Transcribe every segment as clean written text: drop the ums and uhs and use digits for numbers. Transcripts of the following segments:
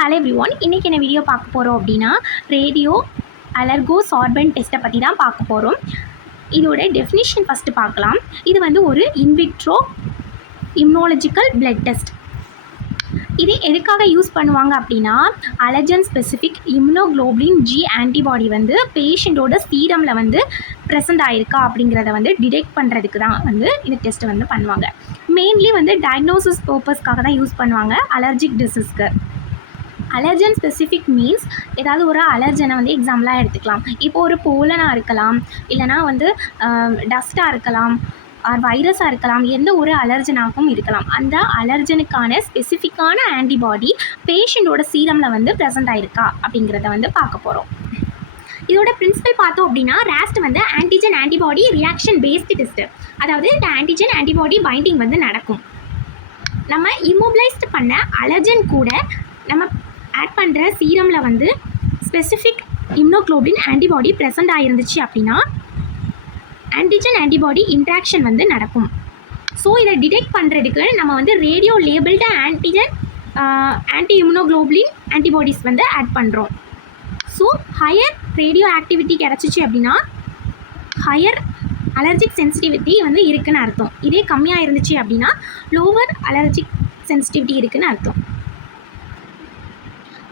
Hello everyone, இன்றைக்கி என்ன video பார்க்க போகிறோம் அப்படின்னா ரேடியோ அலர்கோ சார்பன் டெஸ்ட்டை பற்றி தான் பார்க்க போகிறோம். இதோட டெஃபினிஷன் ஃபஸ்ட்டு பார்க்கலாம். இது வந்து ஒரு இன்விட்ரோ இம்யூனாலஜிக்கல் பிளட் டெஸ்ட். இது எதுக்காக யூஸ் பண்ணுவாங்க அப்படின்னா allergen specific immunoglobulin G antibody வந்து பேஷண்ட்டோட சீரமில் வந்து ப்ரெசென்ட் ஆகிருக்கா அப்படிங்கிறத வந்து டிடெக்ட் பண்ணுறதுக்கு தான் வந்து இந்த டெஸ்ட்டை வந்து பண்ணுவாங்க. மெயின்லி வந்து டயக்னோசிஸ் பர்பஸ்க்காக தான் யூஸ் பண்ணுவாங்க அலர்ஜிக் டிசீஸ்க்கு. அலர்ஜன் ஸ்பெசிஃபிக் மீன்ஸ் ஏதாவது ஒரு அலர்ஜனை வந்து எக்ஸாம்பிளாக எடுத்துக்கலாம். இப்போது ஒரு போலனாக இருக்கலாம், இல்லைனா வந்து டஸ்ட்டாக இருக்கலாம், வைரஸாக இருக்கலாம், எந்த ஒரு அலர்ஜனாகவும் இருக்கலாம். அந்த அலர்ஜனுக்கான ஸ்பெசிஃபிக்கான ஆன்டிபாடி பேஷண்ட்டோட சீரமில் வந்து ப்ரெசென்ட் ஆகிருக்கா அப்படிங்கிறத வந்து பார்க்க போகிறோம். இதோட பிரின்சிபல் பார்த்தோம் அப்படின்னா ராஸ்ட் வந்து antigen antibody reaction based test. அதாவது இந்த ஆன்டிஜன் ஆன்டிபாடி பைண்டிங் வந்து நடக்கும். நம்ம இம்மோபிளைஸ்ட் பண்ண அலர்ஜன் கூட நம்ம ஆட் பண்ணுற சீரமில் வந்து ஸ்பெசிஃபிக் இம்யூனோகுளோபின் ஆன்டிபாடி ப்ரெசென்ட் ஆகிருந்துச்சு அப்படின்னா ஆன்டிஜன் ஆன்டிபாடி இன்ட்ராக்ஷன் வந்து நடக்கும். ஸோ இதை டிடெக்ட் பண்ணுறதுக்கு நம்ம வந்து radio labelled antigen anti immunoglobulin antibodies வந்து ஆட் பண்ணுறோம். ஸோ ஹையர் ரேடியோ ஆக்டிவிட்டி கிடச்சிச்சு அப்படின்னா ஹையர் அலர்ஜிக் சென்சிட்டிவிட்டி வந்து இருக்குதுன்னு அர்த்தம். இதே கம்மியாக இருந்துச்சு அப்படின்னா லோவர் அலர்ஜிக் சென்சிட்டிவிட்டி இருக்குதுன்னு அர்த்தம்.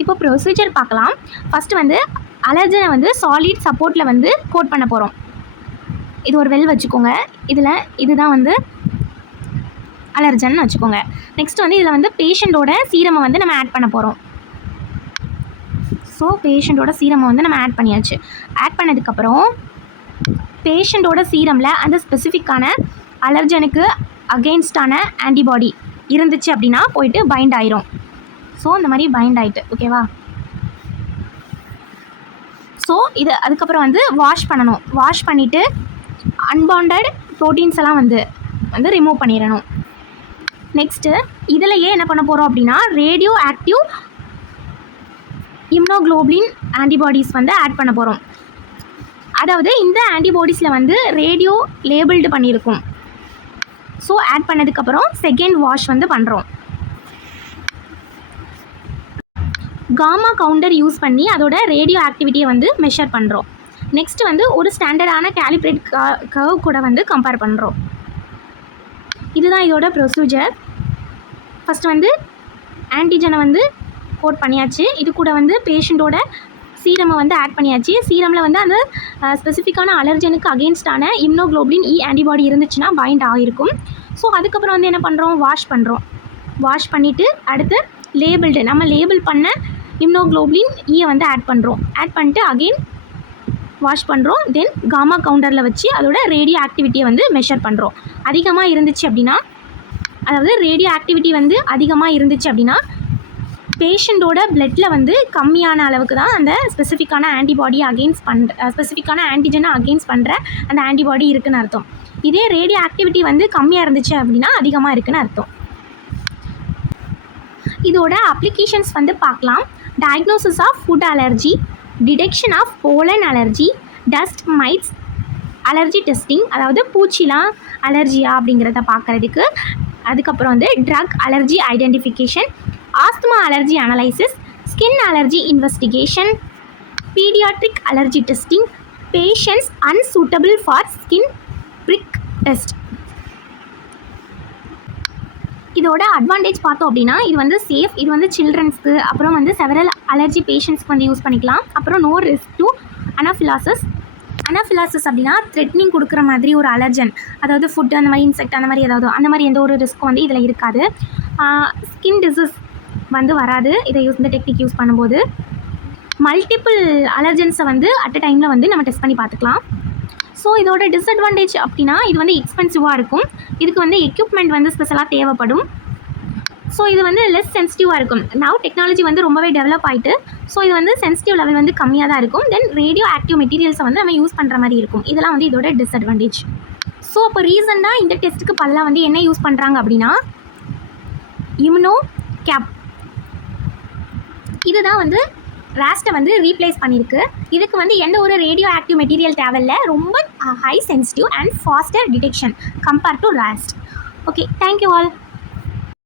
இப்போ ப்ரொசீஜர் பார்க்கலாம். ஃபஸ்ட்டு வந்து அலர்ஜனை வந்து சாலிட் சப்போர்ட்டில் வந்து கோட் பண்ண போகிறோம். இது ஒரு வெல் வச்சுக்கோங்க. இதுதான் வந்து அலர்ஜன் வச்சுக்கோங்க. நெக்ஸ்ட் வந்து இதில் வந்து பேஷண்ட்டோட சீரமை வந்து நம்ம ஆட் பண்ண போகிறோம். ஸோ பேஷண்ட்டோட சீரமை வந்து நம்ம ஆட் பண்ணியாச்சு. ஆட் பண்ணதுக்கப்புறம் பேஷண்ட்டோட சீரமில் அந்த ஸ்பெசிஃபிக்கான அலர்ஜனுக்கு அகெயின்ஸ்டான ஆன்டிபாடி இருந்துச்சு அப்படின்னா போயிட்டு பைண்ட் ஆயிரும். ஸோ இந்த மாதிரி பைண்ட் ஆகிட்டு ஓகேவா. ஸோ இது அதுக்கப்புறம் வந்து வாஷ் பண்ணணும். வாஷ் பண்ணிவிட்டு அன்பாண்டட் ப்ரோட்டீன்ஸ் எல்லாம் வந்து ரிமூவ் பண்ணிடணும். நெக்ஸ்ட்டு இதிலையே என்ன பண்ண போகிறோம் அப்படின்னா ரேடியோ ஆக்டிவ் இம்யூனோகுளோபின் ஆன்டிபாடிஸ் வந்து ஆட் பண்ண போகிறோம். அதாவது இந்த ஆன்டிபாடிஸில் வந்து ரேடியோ லேபிள்டு பண்ணியிருக்கும். ஸோ ஆட் பண்ணதுக்கப்புறம் செகண்ட் வாஷ் வந்து பண்ணுறோம். காமா கவுண்டர் யூஸ் பண்ணி அதோட ரேடியோ ஆக்டிவிட்டியை வந்து மெஷர் பண்ணுறோம். நெக்ஸ்ட் வந்து ஒரு ஸ்டாண்டர்டான கேலிப்ரேட் கர்வ் கூட வந்து கம்பேர் பண்ணுறோம். இதுதான் இதோட ப்ரொசீஜர். ஃபஸ்ட்டு வந்து ஆன்டிஜனை வந்து கோட் பண்ணியாச்சு. இது கூட வந்து பேஷண்ட்டோட சீரமை வந்து ஆட் பண்ணியாச்சு. சீரமில் வந்து அந்த ஸ்பெசிஃபிக்கான அலர்ஜனுக்கு அகெயின்ஸ்டான இம்யூனோகுளோபின் இ ஆன்டிபாடி இருந்துச்சுன்னா பைண்ட் ஆகிருக்கும். ஸோ அதுக்கப்புறம் வந்து என்ன பண்ணுறோம், வாஷ் பண்ணுறோம். வாஷ் பண்ணிவிட்டு அடுத்து லேபிள்டு நம்ம லேபிள் பண்ண இம்யூனோகுளோபின் ஈயை வந்து ஆட் பண்ணுறோம். ஆட் பண்ணிட்டு அகெயின் வாஷ் பண்ணுறோம். தென் காமா கவுண்டரில் வச்சு அதோட ரேடியோ ஆக்டிவிட்டியை வந்து மெஷர் பண்ணுறோம். அதிகமாக இருந்துச்சு அப்படின்னா, அதாவது ரேடியோ ஆக்டிவிட்டி வந்து அதிகமாக இருந்துச்சு அப்படின்னா பேஷண்ட்டோட பிளட்டில் வந்து கம்மியான அளவுக்கு தான் அந்த ஸ்பெசிஃபிக்கான ஆன்டிபாடி ஸ்பெசிஃபிக்கான ஆன்டிஜனை அகெயின்ஸ்ட் பண்ணுற அந்த ஆன்டிபாடி இருக்குதுன்னு அர்த்தம். இதே ரேடியோ ஆக்டிவிட்டி வந்து கம்மியாக இருந்துச்சு அப்படின்னா அதிகமாக இருக்குதுன்னு அர்த்தம். இதோட அப்ளிகேஷன்ஸ் வந்து பார்க்கலாம். Diagnosis of food allergy, detection of pollen allergy, dust mites allergy testing, அதாவது பூச்சிலாம் அலர்ஜியா அப்படிங்கிறத பார்க்குறதுக்கு. அதுக்கப்புறம் வந்து drug allergy identification, asthma allergy analysis, skin allergy investigation, paediatric allergy testing, patients unsuitable for skin prick test. இதோட அட்வான்டேஜ் பார்த்தோம் அப்படின்னா இது வந்து சேஃப். இது வந்து சில்ட்ரன்ஸ்க்கு, அப்புறம் வந்து செவரல் அலர்ஜி பேஷண்ட்ஸ்க்கு வந்து யூஸ் பண்ணிக்கலாம். அப்புறம் நோ ரிஸ்க் டு அனாஃபிலாசிஸ். அனாஃபிலாசிஸ் அப்படின்னா த்ரெட்னிங் கொடுக்குற மாதிரி ஒரு அலர்ஜன், அதாவது ஃபுட் அந்த மாதிரி இன்செக்ட் அந்த மாதிரி அந்த மாதிரி எந்த ஒரு ரிஸ்க்கும் வந்து இதில் இருக்காது. ஸ்கின் டிசீஸ் வந்து வராது இந்த டெக்னிக் யூஸ் பண்ணும்போது. மல்டிபிள் அலர்ஜன்ஸை வந்து அட் அ டைமில் வந்து நம்ம டெஸ்ட் பண்ணி பார்த்துக்கலாம். ஸோ இதோட டிஸ்அட்வான்டேஜ் அப்படின்னா இது வந்து எக்ஸ்பென்சிவாக இருக்கும். இதுக்கு வந்து எக்யூப்மெண்ட் வந்து ஸ்பெஷலாக தேவைப்படும். ஸோ இது வந்து லெஸ் சென்சிட்டிவாக இருக்கும். நவ் டெக்னாலஜி வந்து ரொம்பவே டெவலப் ஆகிட்டு, ஸோ இது வந்து சென்சிட்டிவ் லெவல் வந்து கம்மியாக தான் இருக்கும். தென் ரேடியோ ஆக்டிவ் மெட்டீரியல்ஸை வந்து நம்ம யூஸ் பண்ணுற மாதிரி இருக்கும். இதெல்லாம் வந்து இதோட டிஸ்அட்வான்டேஜ். ஸோ இப்போ ரீசெண்டாக இந்த டெஸ்ட்டுக்கு பதிலாக வந்து என்ன யூஸ் பண்ணுறாங்க அப்படின்னா இம்யூனோ கேப். இதுதான் வந்து ராஸ்ட்டை வந்து ரீப்ளேஸ் பண்ணியிருக்கு. இதுக்கு வந்து எந்த ஒரு ரேடியோ ஆக்டிவ் மெட்டீரியல் தேவையில்லை. ரொம்ப high sensitive and pastor detection compared to ராஸ்ட். Okay, thank you all.